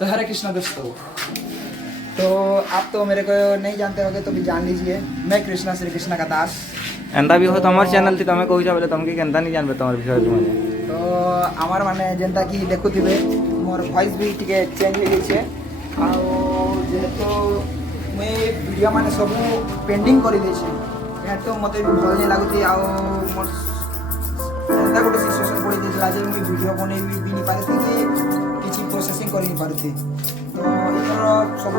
तो हरे कृष्णा दोस्तों, तो आप तो मेरे को नहीं जानते होगे तो भी जान लीजिए, मैं कृष्णा श्री कृष्णा का दास। एंता भी हो तुम्हार चैनल थी तुम्हें कहूछ बोले तुमके केनता नहीं जानबे तुम्हार विषय तुमने तो आमार माने जेनता कि देखुथिबे मोर वॉइस भी टिके चेंज हो गई आ जेहेतु मुई वीडियो माने सब पेंडिंग कर देछे तो मते भी भल नहीं लागुती आ मोर एंता गोटे सिचुएशन पड़ी देला जे मुई वीडियो बनै भी नहीं पारती कि किछि प्रोसेसिंग कर नहीं पारती तो इतर सब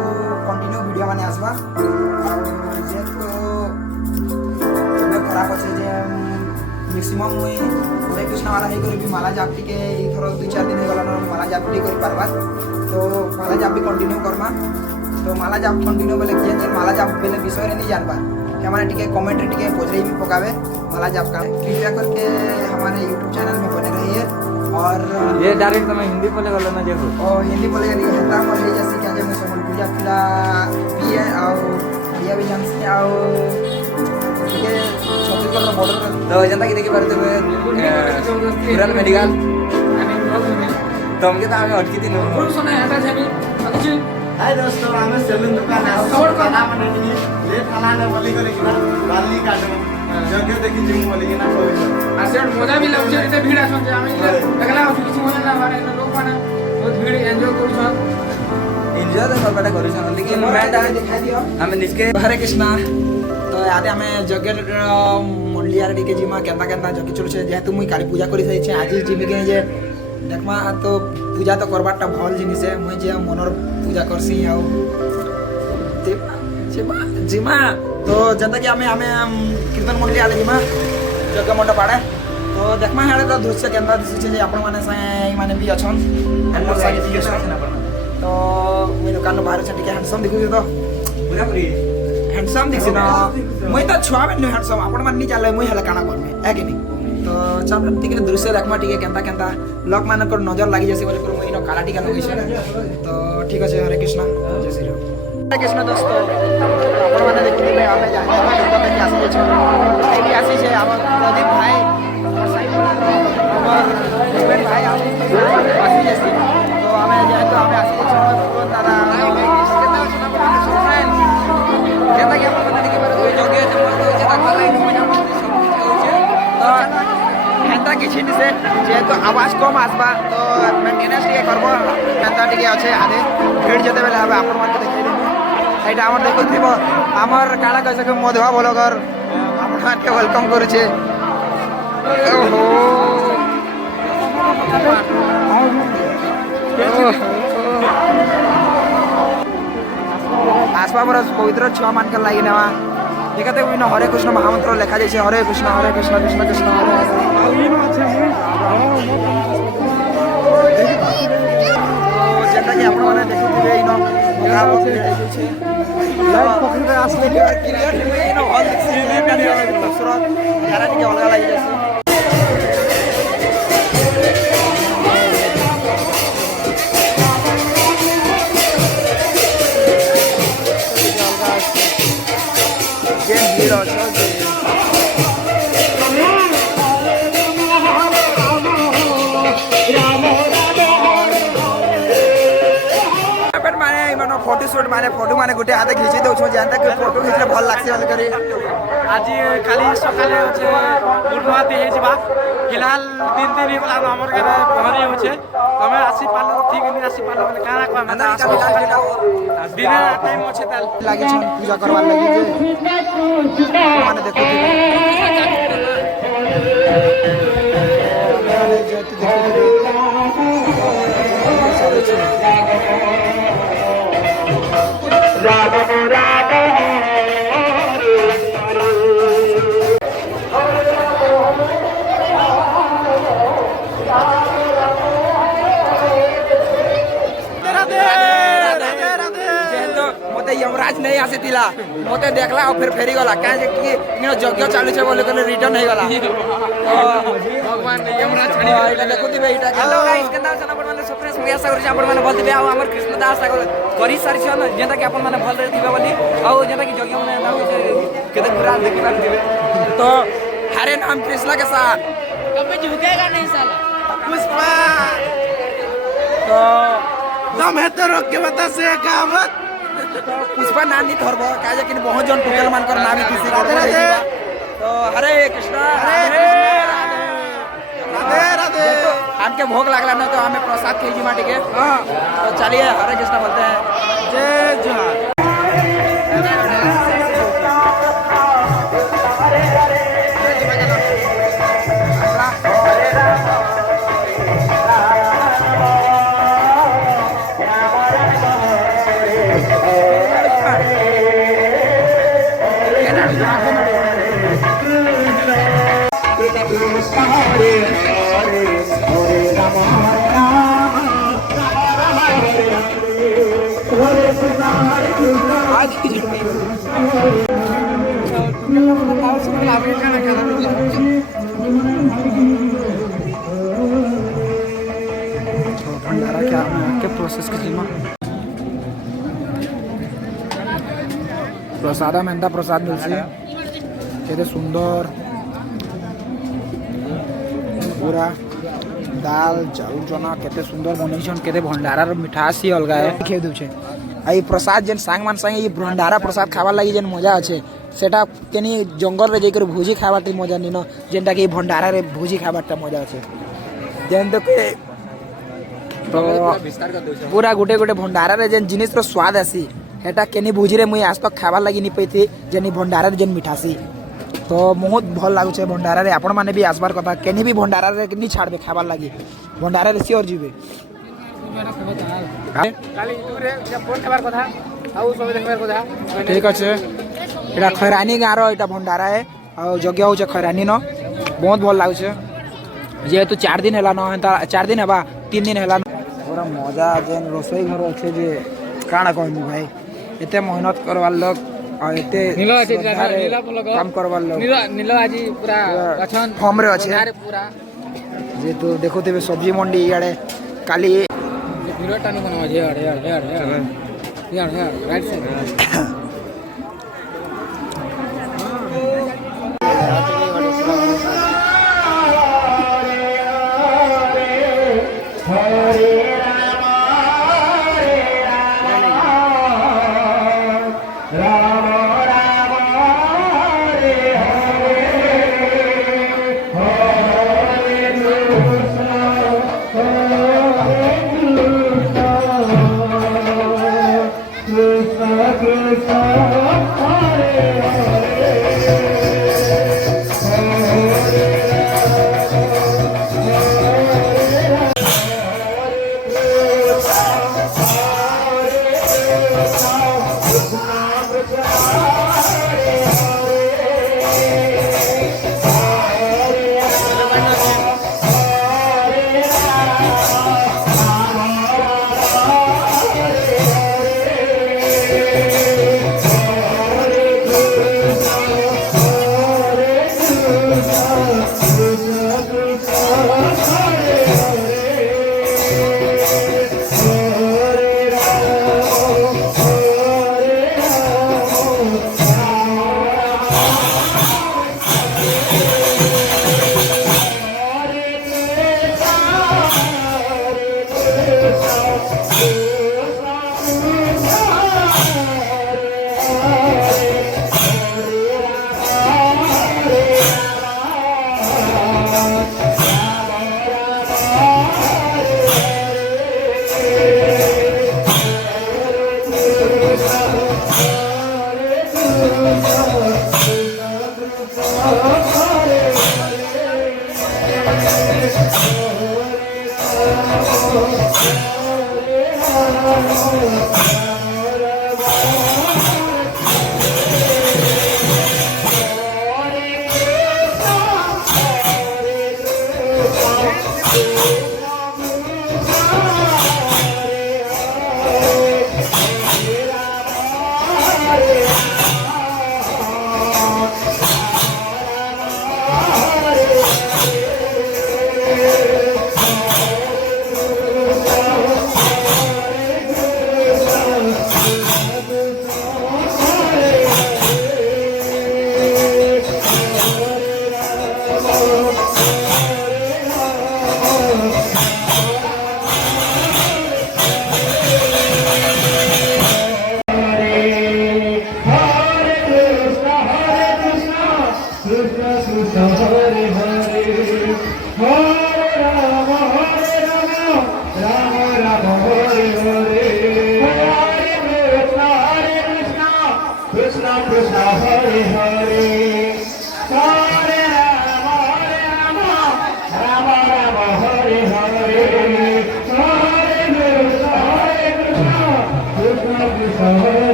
कंटिन्यू वीडियो माने आसबा जेहेतु खराब अच्छे जे मैक्सिमम मुई हरे कृष्ण वाला है भी माला जाप टिके इथर 2-4 दिन गला माला जाप टी कर पारबा तो माला जाप भी कंटिन्यू करमा तो माला जाप कंटिन्यू बेले जे माला जाप बेले विषय रे नहीं जानबा कि हमारे टिके कमेंट रे टिके पचरे भी पकावे माला जाप का कृपया करके हमारे YouTube चैनल में बने रहिए। और ये डायरेक्ट तुम्हें हिंदी बोले गलो ना देखो ओ हिंदी बोले नहीं हेता मोर हे जैसे कि जे मैं समझ पूजा पिला पिए और ये भी जानसी आओ ठीक है छत्तीसगढ़ बॉर्डर तो जनता की देखी पारते हुए रुरल मेडिकल तुमके तो हमें अटकी थी कोण सोना हटा छेमी अकिछि हाय दोस्तों हमें सेलून दुकान है खबर कर खाना बने की ले खाना ने बोली करे कि ना बाली काटो जगह देखी जिम बोली कि ना कोई आसेट मजा भी लाउछे एते भीड़ आछन जे आमे एकला किछि मजा ना माने लोक माने बहुत भीड़ एन्जॉय करूछन एंजॉय तो सब बड़ा करूछन लेकिन मैं दिखा दियो हमें निष्के हरे कृष्णा तो आदे आमे जगे मंडलियार टिके जिमा केंता केंता जगे चलछे जेहेतु मुई काली पूजा करि सै छे आज जिमे के जे देखमा तो पूजा तो करबाटा भल जिनिस है मुई जे मनर पूजा करसी आउ जिमा तो जनता कि आमे कीर्तन मंडली आले जिमा जगे मंडप पाड़े तो देखमा हेडे तो दृश्य केंता दिसछे जे आपण माने साई माने भी अछन हमर सागे भी अछन तो मुई दुकान बाहर से टिके हैंडसम दिखु तो पूरा पूरी हैंडसम दिखसी ना मुई तो छुआ में नो हैंडसम आपण मान नहीं जाले मुई हला काना करमे है कि नहीं तो चल टिके दृश्य देखमा टिके केंता केंता लोक मान को नजर लागि जैसे बोले मुई नो काला टिका लगै छै तो ठीक আছে हरे कृष्णा जय श्री राम। हरे कृष्णा दोस्तों आपण माने देखिबे आमे जाने केंता तक आसी छै आई भी आसी छै हमर प्रदीप भाई और साई हमर जीवन भाई आसी जैसे तो आमे जाए तो आमे आसी छै दादा केंता छै ना माने सुनाइन केंता के आपण माने के बारे कोई जोगे जे मोर तो जेता कलाई मजा मस्ती सब कुछ होउछे तो हेंता किछि नि से जेहेतु आवाज कम आसबा तो मेंटेनेंस टिके करबो हेंता टिके अच्छे आधे भीड़ जते बेले आबे आपण मान के देखै देबो एटा हमर देखो थिबो हमर काला कह सके मधुआ ब्लॉगर आपण मान के वेलकम करू छे ओहो आसबा मोर पवित्र छुआ मान के लागि नेवा देखते हुए हरे कृष्ण महामंत्र लिखा जाए हरे कृष्ण कृष्ण कृष्ण हरे जेटा कि आपण माने देखुथिबे इनो गंगा पकड़े लाइट पकड़े आसले क्लियर हुए इनो हल दिखसी खूबसूरत यारा टिके अलग लागि जासी फोटो शूट माने फोटो माने गोटे हाथ खींची दो जानता कि फोटो खींचले भल लागसे वाले करी आज खाली सकाले होचे बुढ़वाती हे जिबा फिलहाल 3 दिन होला हमर घरे पहरी होचे तमे आसी पालो ठीक नहीं आसी पालो माने काना को माने दिन टाइम होचे ताल लागे छन पूजा करवा लगी जे माने देखो माने जे तू देखो राधा यमराज नहीं आसे तिला मते देखला और फिर फेरी गला काहे जे कि इनो यज्ञ चालू छे बोले कले रिटर्न हे गला भगवान यमराज छाड़ी एटा देखुती बे एटा हेलो गाइस केना छन अपन माने सप्रेस में आशा करू छी अपन माने बोलते बे आ हमर कृष्ण दास आगर करी सारी छन जेता कि अपन माने भल रे दिबे बोली आ जेता कि यज्ञ माने ना होय केते पूरा देखि बार दिबे तो हरे नाम कृष्ण के साथ कभी झुकेगा नहीं साला पुष्पा तो दम है तो रोक के बता से कहावत पुष्पा नाम नहीं थरब काजे कि बहुत जन टोटल मान कर नाम किसी तो हरे कृष्णा राधे राधे हमके भोग लागला ना तो हमें प्रसाद खेजी माटी के तो चलिए हरे कृष्णा बोलते हैं। जय जोहार। भंडारा क्या के प्रोसेस के जिमा प्रसाद मेहनता प्रसाद मिलছে केते सुंदर पूरा दाल चाउर चना केते सुंदर बनैछन केते भंडारार मिठास ही अलगा है खेव दउछे आई प्रसाद जेन सांग मान संगे ये भंडारा प्रसाद खावा लागि जेन मजा আছে सेटा केनी जंगल रे जेकर भोजी खावाटी मजा निनो जेनटा कि भंडारा रे भोजी खावाटा मजा আছে जेन तो के तो पूरा गोटे गोटे भंडारा रे जेन जिनिस रो स्वाद आसी हेटा केनी भोजी रे मुई आज तक खावा लागि नि पैथि जेनी भंडारा रे जेन मिठासी तो बहुत भल लागुचे भंडारा रे आपण माने भी आसबार कथा केनी भी भंडारा रे नि छाड़बे खावा लागि भंडारा रे सियोर जीवे काली यूट्यूब रे जब फोन करबार कथा आउ सब देखबार कथा ठीक আছে এটা খৈরানি গাঁর এটা ভন্ডারা है और যজ্ঞ হচ্ছে খৈরানি ন बहुत भल लागुचे जेहेतु 4 दिन हेला न हेता 4 दिन हेबा 3 दिन हेला पूरा मजा जेन रसोई घर अच्छे जे काଣା कहमु भाई एते मेहनत करवार लोग और एते काम करवार लोग नीला आजी पूरा अछन फॉर्म रे अच्छे पूरा जे तो देखो तेबे सब्जी मंडी इयाडे काली वीडियो टानु बना जे यार राइट साइड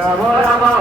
Rama Rama